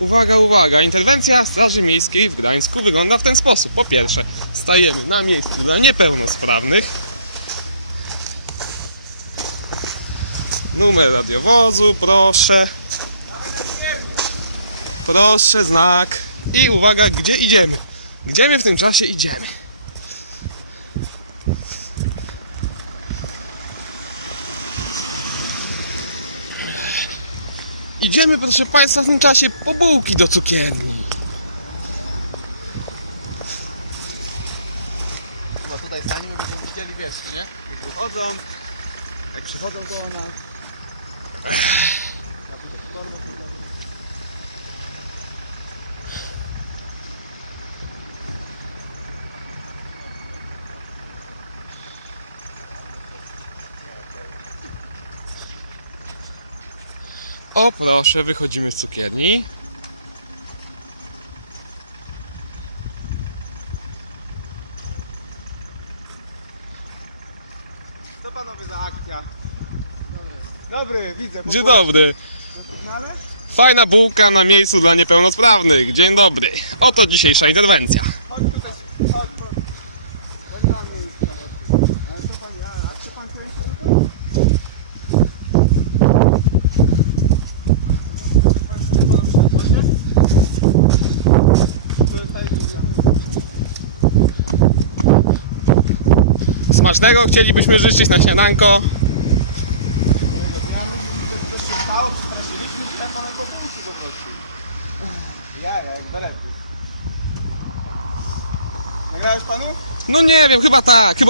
Uwaga, uwaga, interwencja Straży Miejskiej w Gdańsku wygląda w ten sposób. Po pierwsze, stajemy na miejscu dla niepełnosprawnych. Numer radiowozu, proszę. Proszę, znak. I uwaga, gdzie idziemy? Gdzie my w tym czasie idziemy? Idziemy, proszę Państwa, w tym czasie po bułki do cukierni. No tutaj staniemy, będziemy widzieli, wiesz, nie? Wychodzą, jak przychodzą koło nas. Na budowie O proszę, wychodzimy z cukierni. Co panowie za akcja? Dobry, widzę. Dzień dobry. Fajna bułka na miejscu dla niepełnosprawnych. Dzień dobry. Oto dzisiejsza interwencja. Chodź tutaj, Smacznego chcielibyśmy życzyć na śniadanko. Balety. Nagrałeś panu? No nie wiem, chyba tak, chyba